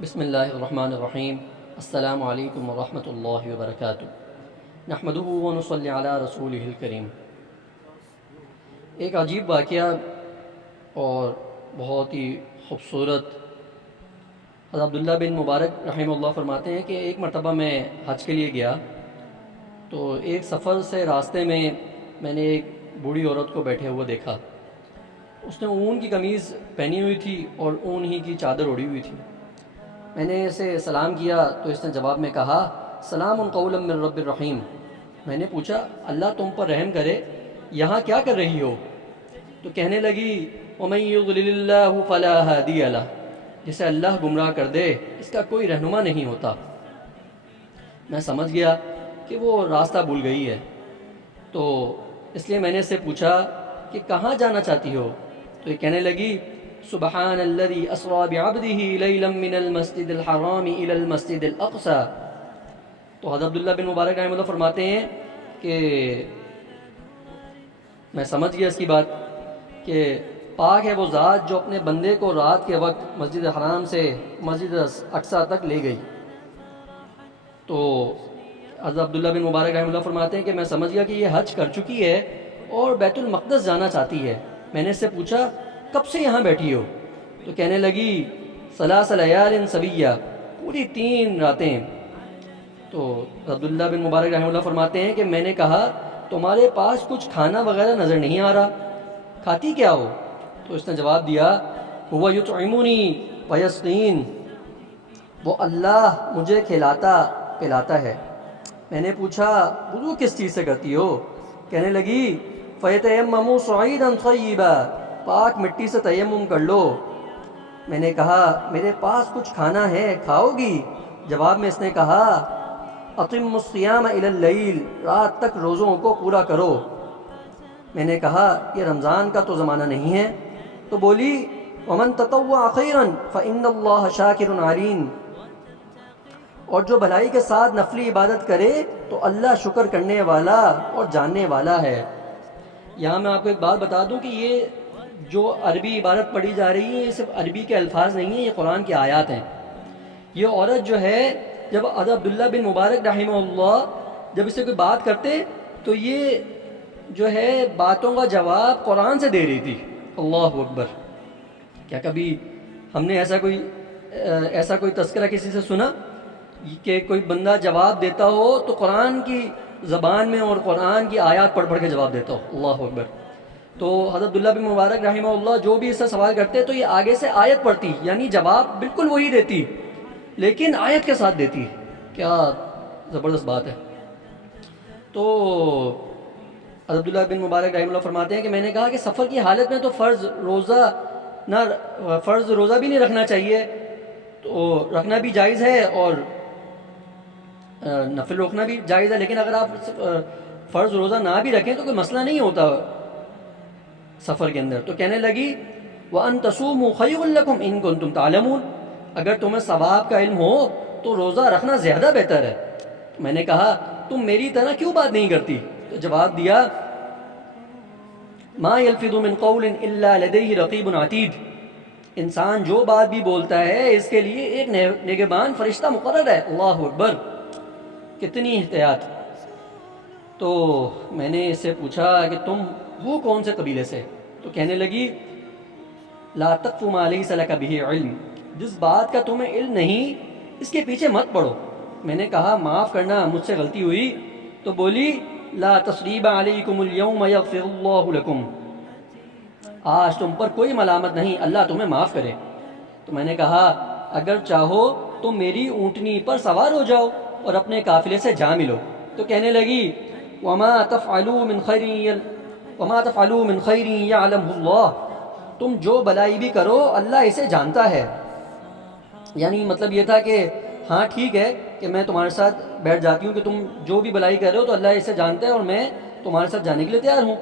بسم اللہ الرحمن الرحیم۔ السلام علیکم ورحمۃ اللہ وبرکاتہ۔ نحمدہ ونصلی علی رسولہ الکریم۔ ایک عجیب واقعہ اور بہت ہی خوبصورت۔ حضرت عبداللہ بن مبارک رحمہ اللہ فرماتے ہیں کہ ایک مرتبہ میں حج کے لیے گیا تو ایک سفر سے راستے میں نے ایک بوڑھی عورت کو بیٹھے ہوئے دیکھا۔ اس نے اون کی قمیض پہنی ہوئی تھی اور اون ہی کی چادر اوڑھی ہوئی تھی۔ میں نے اسے سلام کیا تو اس نے جواب میں کہا سلام قولا من رب الرحیم۔ میں نے پوچھا اللہ تم پر رحم کرے، یہاں کیا کر رہی ہو؟ تو کہنے لگی ومن یضلل اللہ فلا ہادی لہ، جسے اللہ گمراہ کر دے اس کا کوئی رہنما نہیں ہوتا۔ میں سمجھ گیا کہ وہ راستہ بھول گئی ہے، تو اس لیے میں نے اس سے پوچھا کہ کہاں جانا چاہتی ہو؟ تو یہ کہنے لگی سبحان الذی اسری بعبدہ لیلا من المسجد الحرام الی المسجد الاقصی۔ تو حضرت عبداللہ بن مبارک رحمہ اللہ فرماتے ہیں کہ میں سمجھ گیا اس کی بات کہ پاک ہے وہ ذات جو اپنے بندے کو رات کے وقت مسجد حرام سے مسجد اقصی تک لے گئی۔ تو حضرت عبداللہ بن مبارک رحمہ اللہ فرماتے ہیں کہ میں سمجھ گیا کہ یہ حج کر چکی ہے اور بیت المقدس جانا چاہتی ہے۔ میں نے اس سے پوچھا کب سے یہاں بیٹھی ہو؟ تو کہنے لگی ثلاث لیال سویہ، پوری 3 راتیں۔ تو عبداللہ بن مبارک رحمہ اللہ فرماتے ہیں کہ میں نے کہا تمہارے پاس کچھ کھانا وغیرہ نظر نہیں آ رہا، کھاتی کیا ہو؟ تو اس نے جواب دیا هو یطعمنی ویسقین، وہ اللہ مجھے کھلاتا پلاتا ہے۔ میں نے پوچھا وضو کس چیز سے کرتی ہو؟ کہنے لگی فیتیمموا صعیدا طیبا، پاک مٹی سے تیمم کر لو۔ میں نے کہا میرے پاس کچھ کھانا ہے، کھاؤ گی؟ جواب میں اس نے کہا اطم الصیام الی اللیل، رات تک روزوں کو پورا کرو۔ میں نے کہا یہ رمضان کا تو زمانہ نہیں ہے۔ تو بولی ومن تطوع خیرا فإن اللہ شاکر علیم، اور جو بھلائی کے ساتھ نفلی عبادت کرے تو اللہ شکر کرنے والا اور جاننے والا ہے۔ یہاں میں آپ کو ایک بات بتا دوں کہ یہ جو عربی عبارت پڑھی جا رہی ہے یہ صرف عربی کے الفاظ نہیں ہیں، یہ قرآن کی آیات ہیں۔ یہ عورت جو ہے جب حضرت عبداللہ بن مبارک رحمہ اللہ جب اس سے کوئی بات کرتے تو یہ جو ہے باتوں کا جواب قرآن سے دے رہی تھی۔ اللہ اکبر! کیا کبھی ہم نے ایسا کوئی تذکرہ کسی سے سنا کہ کوئی بندہ جواب دیتا ہو تو قرآن کی زبان میں اور قرآن کی آیات پڑھ پڑھ کے جواب دیتا ہو؟ اللہ اکبر! تو حضرت عبداللہ بن مبارک رحمہ اللہ جو بھی اس سے سوال کرتے تو یہ آگے سے آیت پڑھتی، یعنی جواب بالکل وہی دیتی لیکن آیت کے ساتھ دیتی۔ کیا زبردست بات ہے! تو حضرت عبداللہ بن مبارک رحمہ اللہ فرماتے ہیں کہ میں نے کہا کہ سفر کی حالت میں تو فرض روزہ بھی نہیں رکھنا چاہیے، تو رکھنا بھی جائز ہے اور نفل روکنا بھی جائز ہے، لیکن اگر آپ فرض روزہ نہ بھی رکھیں تو کوئی مسئلہ نہیں ہوتا سفر کے اندر۔ تو کہنے لگی وَأَن تَصُومُوا خَيْرٌ لَكُمْ إِن كُنتُمْ تَعْلَمُونَ، اگر تمہیں ثواب کا علم ہو تو روزہ رکھنا زیادہ بہتر ہے۔ تو میں نے کہا تم میری طرح کیوں بات نہیں کرتی؟ تو جواب دیا مَا يَلْفِظُ مِن قَوْلٍ إِلَّا لَدَيْهِ رَقِيبٌ عَتِيدٌ، انسان جو بات بھی بولتا ہے اس کے لیے ایک نگہبان فرشتہ مقرر ہے۔ اللہ اکبر! کتنی احتیاط! تو میں نے اس سے پوچھا کہ تم وہ کون سے قبیلے سے؟ تو کہنے لگی لا تقف ما لیس لک بہ علم، جس بات کا تمہیں علم نہیں اس کے پیچھے مت پڑو۔ میں نے کہا معاف کرنا مجھ سے غلطی ہوئی۔ تو بولی لا تصریب علیکم اليوم یغفر اللہ لکم، آج تم پر کوئی ملامت نہیں، اللہ تمہیں معاف کرے۔ تو میں نے کہا اگر چاہو تو میری اونٹنی پر سوار ہو جاؤ اور اپنے قافلے سے جا ملو۔ تو کہنے لگی وما تفعلوا من خیر یعلمہ اللہ، تم جو بلائی بھی کرو اللہ اسے جانتا ہے۔ یعنی مطلب یہ تھا کہ ہاں ٹھیک ہے کہ میں تمہارے ساتھ بیٹھ جاتی ہوں کہ تم جو بھی بلائی کر رہے ہو تو اللہ اسے جانتا ہے اور میں تمہارے ساتھ جانے کے لیے تیار ہوں۔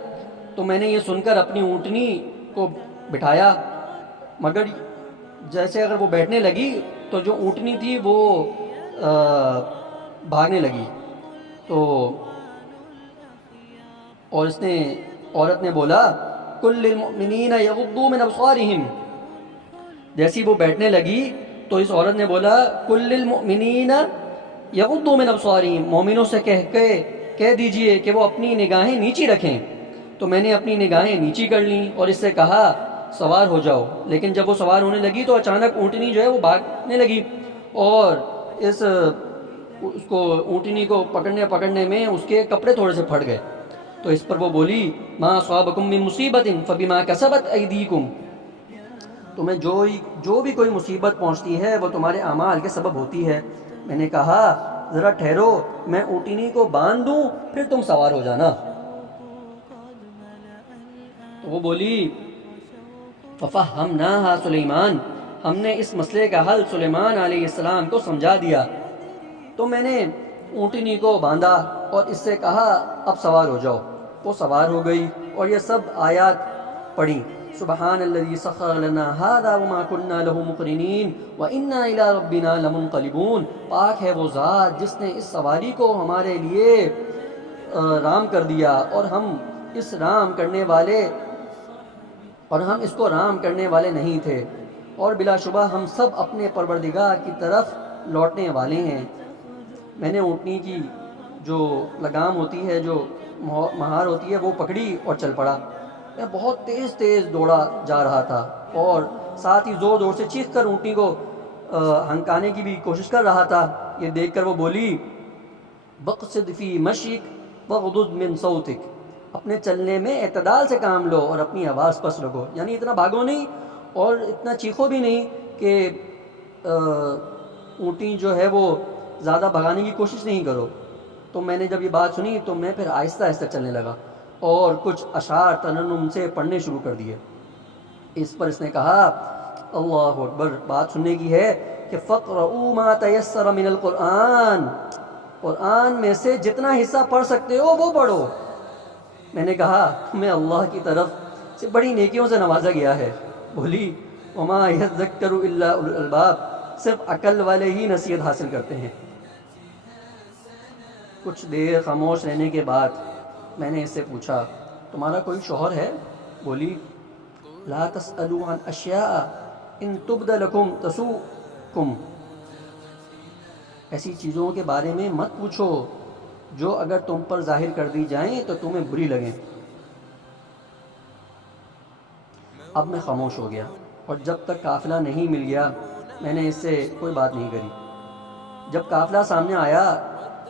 تو میں نے یہ سن کر اپنی اونٹنی کو بٹھایا، مگر جیسے اگر وہ بیٹھنے لگی تو جو اونٹنی تھی وہ بھاگنے لگی۔ تو اور عورت نے بولا کل للمؤمنین یغضوا من ابصارہم، جیسی وہ بیٹھنے لگی تو اس عورت نے بولا کل المؤمنین یغضوا من ابصارہم، مومنوں سے کہہ دیجئے کہ وہ اپنی نگاہیں نیچی رکھیں۔ تو میں نے اپنی نگاہیں نیچی کر لیں اور اس سے کہا سوار ہو جاؤ، لیکن جب وہ سوار ہونے لگی تو اچانک اونٹنی جو ہے وہ بھاگنے لگی، اور اس کو اونٹنی کو پکڑنے میں اس کے کپڑے تھوڑے سے پھٹ گئے۔ تو اس پر وہ بولی ما اصابکم من مصیبت فبما کسبت ایدیکم، تمہیں جو بھی کوئی مصیبت پہنچتی ہے وہ تمہارے اعمال کے سبب ہوتی ہے۔ میں نے کہا ذرا ٹھہرو، میں اونٹنی کو باندھ دوں پھر تم سوار ہو جانا۔ تو وہ بولی ففہمناہا سلیمان، ہم نے اس مسئلے کا حل سلیمان علیہ السلام کو سمجھا دیا۔ تو میں نے اونٹنی کو باندھا اور اس سے کہا اب سوار ہو جاؤ، وہ سوار ہو گئی اور یہ سب آیات پڑھی، سبحان الذی سخر لنا ھذا وما كنا له مقرنین وانا الی ربنا لمنقلبون، پاک ہے وہ ذات جس نے اس سواری کو ہمارے لیے رام کر دیا اور ہم اس کو رام کرنے والے نہیں تھے، اور بلا شبہ ہم سب اپنے پروردگار کی طرف لوٹنے والے ہیں۔ میں نے اونٹنی کی جو لگام ہوتی ہے، جو مہار ہوتی ہے، وہ پکڑی اور چل پڑا۔ میں بہت تیز دوڑا جا رہا تھا اور ساتھ ہی زور سے چیخ کر اونٹنی کو ہنکانے کی بھی کوشش کر رہا تھا۔ یہ دیکھ کر وہ بولی بقصد فی مشیک وغضض من صوتک، اپنے چلنے میں اعتدال سے کام لو اور اپنی آواز پست رکھو، یعنی اتنا بھاگو نہیں اور اتنا چیخو بھی نہیں کہ اونٹنی جو ہے وہ زیادہ بھگانے کی کوشش نہیں کرو۔ تو میں نے جب یہ بات سنی تو میں پھر آہستہ چلنے لگا اور کچھ اشعار ترنم سے پڑھنے شروع کر دیے۔ اس پر اس نے کہا اللہ اکبر، بات سننے کی ہے کہ فَقْرَؤُوا مَا تَيَسَّرَ مِنَ الْقُرْآنِ، قرآن میں سے جتنا حصہ پڑھ سکتے ہو وہ پڑھو۔ میں نے کہا تمہیں اللہ کی طرف سے بڑی نیکیوں سے نوازا گیا ہے۔ بولی وَمَا يَذَّكَّرُ إِلَّا أُولُو الْأَلْبَابِ، صرف عقل والے ہی نصیحت حاصل کرتے ہیں۔ کچھ دیر خاموش رہنے کے بعد میں نے اس سے پوچھا تمہارا کوئی شوہر ہے؟ بولی لا تسألوا عن اشیاء ان تبد لکم تسوکم، ایسی چیزوں کے بارے میں مت پوچھو جو اگر تم پر ظاہر کر دی جائیں تو تمہیں بری لگیں۔ اب میں خاموش ہو گیا اور جب تک قافلہ نہیں مل گیا میں نے اس سے کوئی بات نہیں کری۔ جب قافلہ سامنے آیا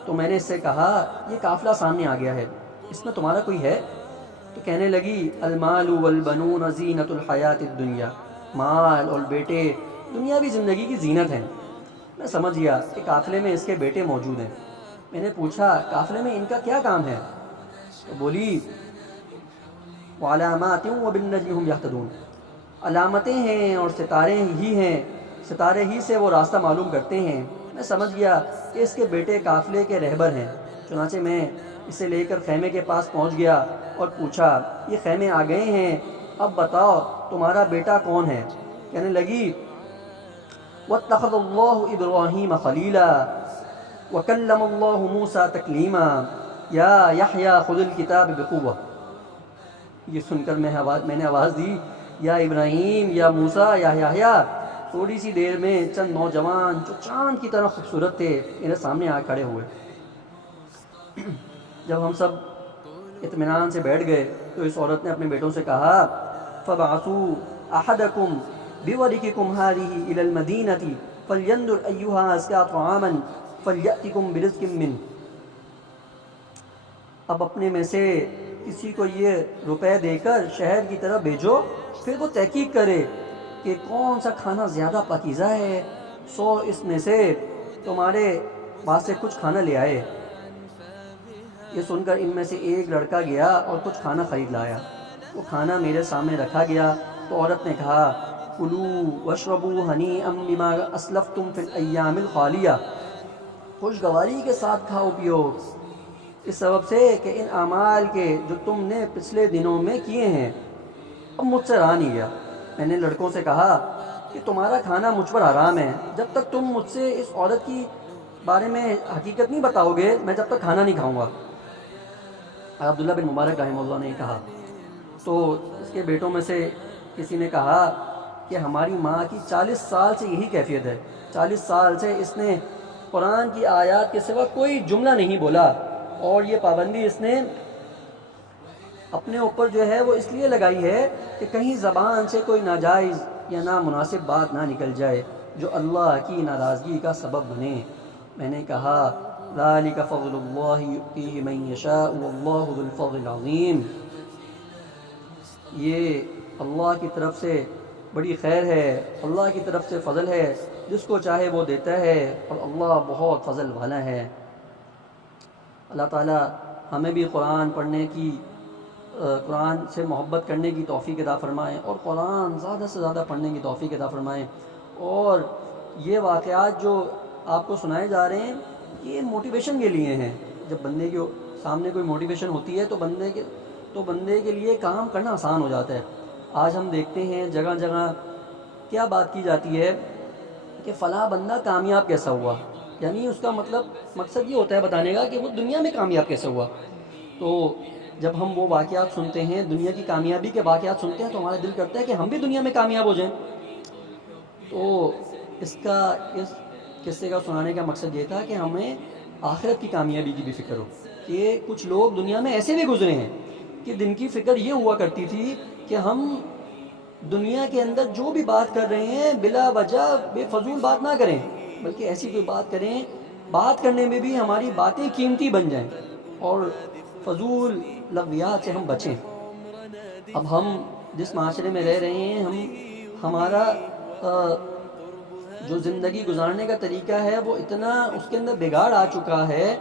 تو میں نے اس سے کہا یہ قافلہ سامنے آ گیا ہے، اس میں تمہارا کوئی ہے؟ تو کہنے لگی المال والبنون زینت الحیات الدنیا، مال اور بیٹے دنیاوی زندگی کی زینت ہیں۔ میں سمجھ گیا کہ قافلے میں اس کے بیٹے موجود ہیں۔ میں نے پوچھا قافلے میں ان کا کیا کام ہے؟ تو بولی وعلامات وبالنجم هم يهتدون، علامتیں ہیں اور ستارے ہی سے وہ راستہ معلوم کرتے ہیں۔ میں سمجھ گیا کہ اس کے بیٹے قافلے کے رہبر ہیں، چنانچہ میں اسے لے کر خیمے کے پاس پہنچ گیا اور پوچھا یہ خیمے آ گئے ہیں، اب بتاؤ تمہارا بیٹا کون ہے؟ کہنے لگی واتخذ اللہ ابراہیم خلیلا وکلم اللہ موسیٰ تکلیما یا یحییٰ خذ الکتاب بقوہ۔ یہ سن کر میں نے آواز دی یا ابراہیم یا موسیٰ یا یحییٰ۔ تھوڑی سی دیر میں چند نوجوان جو چاند کی طرح خوبصورت تھے میرے سامنے آ کھڑے ہوئے۔ جب ہم سب اطمینان سے بیٹھ گئے تو اس عورت نے اپنے بیٹوں سے کہا فَبَعَثُوا أَحَدَكُمْ بِوَرِكِكُمْ هَٰذِهِ إِلَى الْمَدِينَةِ فَلْيَنظُرْ أَيُّهَا أَزْكَىٰ طَعَامًا فَلْيَأْتِكُمْ بِرِزْقٍ مِّنْهُ، اب اپنے میں سے کسی کو یہ روپے دے کر شہر کی طرف بھیجو، پھر وہ تحقیق کرے کہ کون سا کھانا زیادہ پاکیزہ ہے، سو اس میں سے تمہارے پاس سے کچھ کھانا لے آئے۔ یہ سن کر ان میں سے ایک لڑکا گیا اور کچھ کھانا خرید لایا۔ وہ کھانا میرے سامنے رکھا گیا تو عورت نے کہا کلوا واشربوا ہنیئا بما اسلفتم فی الایام الخالیہ، خوشگواری کے ساتھ کھاؤ پیو اس سبب سے کہ ان اعمال کے جو تم نے پچھلے دنوں میں کیے ہیں۔ اب مجھ سے رہا نہیں گیا، میں نے لڑکوں سے کہا کہ تمہارا کھانا مجھ پر حرام ہے، جب تک تم مجھ سے اس عورت کی بارے میں حقیقت نہیں بتاؤ گے میں جب تک کھانا نہیں کھاؤں گا۔ عبداللہ بن مبارک رحمہ اللہ نے کہا تو اس کے بیٹوں میں سے کسی نے کہا کہ ہماری ماں کی 40 سال سے یہی کیفیت ہے، 40 سال سے اس نے قرآن کی آیات کے سوا کوئی جملہ نہیں بولا، اور یہ پابندی اس نے اپنے اوپر جو ہے وہ اس لیے لگائی ہے کہ کہیں زبان سے کوئی ناجائز یا نامناسب بات نہ نکل جائے جو اللہ کی ناراضگی کا سبب بنے۔ میں نے کہا ذالک فضل اللہ یؤتیہ من یشاء واللہ ذو الفضل العظیم، یہ اللہ کی طرف سے بڑی خیر ہے، اللہ کی طرف سے فضل ہے، جس کو چاہے وہ دیتا ہے، اور اللہ بہت فضل والا ہے۔ اللہ تعالی ہمیں بھی قرآن پڑھنے کی، قرآن سے محبت کرنے کی توفیق عطا فرمائیں، اور قرآن زیادہ سے زیادہ پڑھنے کی توفیق عطا فرمائیں۔ اور یہ واقعات جو آپ کو سنائے جا رہے ہیں یہ موٹیویشن کے لیے ہیں۔ جب بندے کے سامنے کوئی موٹیویشن ہوتی ہے تو بندے کے لیے کام کرنا آسان ہو جاتا ہے۔ آج ہم دیکھتے ہیں جگہ جگہ کیا بات کی جاتی ہے کہ فلاں بندہ کامیاب کیسا ہوا، یعنی اس کا مقصد یہ ہوتا ہے بتانے کا کہ وہ دنیا میں کامیاب کیسے ہوا۔ تو جب ہم وہ واقعات سنتے ہیں، دنیا کی کامیابی کے واقعات سنتے ہیں، تو ہمارا دل کرتا ہے کہ ہم بھی دنیا میں کامیاب ہو جائیں۔ تو اس قصے کا سنانے کا مقصد یہ تھا کہ ہمیں آخرت کی کامیابی کی بھی فکر ہو، کہ کچھ لوگ دنیا میں ایسے بھی گزرے ہیں کہ جن کی فکر یہ ہوا کرتی تھی کہ ہم دنیا کے اندر جو بھی بات کر رہے ہیں بلا وجہ بے فضول بات نہ کریں، بلکہ ایسی کوئی بات کریں، بات کرنے میں بھی ہماری باتیں قیمتی بن جائیں اور فضول لغویات سے ہم بچیں۔ اب ہم جس معاشرے میں رہ رہے ہیں، ہمارا جو زندگی گزارنے کا طریقہ ہے وہ اتنا اس کے اندر بگاڑ آ چکا ہے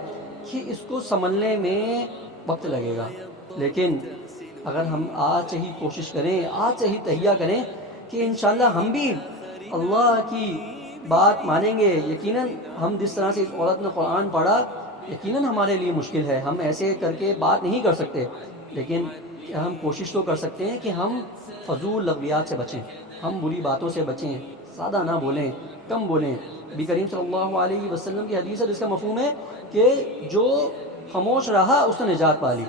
کہ اس کو سنبھلنے میں وقت لگے گا۔ لیکن اگر ہم آج سے ہی کوشش کریں، آج سے ہی تہیہ کریں کہ انشاءاللہ ہم بھی اللہ کی بات مانیں گے، یقیناً ہم جس طرح سے اس عورت نے قرآن پڑھا یقیناً ہمارے لیے مشکل ہے، ہم ایسے کر کے بات نہیں کر سکتے، لیکن ہم کوشش تو کر سکتے ہیں کہ ہم فضول لغویات سے بچیں، ہم بری باتوں سے بچیں، زیادہ نہ بولیں، کم بولیں۔ نبی کریم صلی اللہ علیہ وسلم کی حدیث ہے جس کا مفہوم ہے کہ جو خاموش رہا اس نے نجات پا لی۔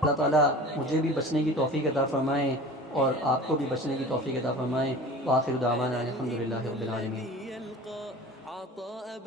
اللہ تعالیٰ مجھے بھی بچنے کی توفیق عطا فرمائیں اور آپ کو بھی بچنے کی توفیق عطا فرمائیں۔ وآخر دعوانا الحمدللہ رب العالمین۔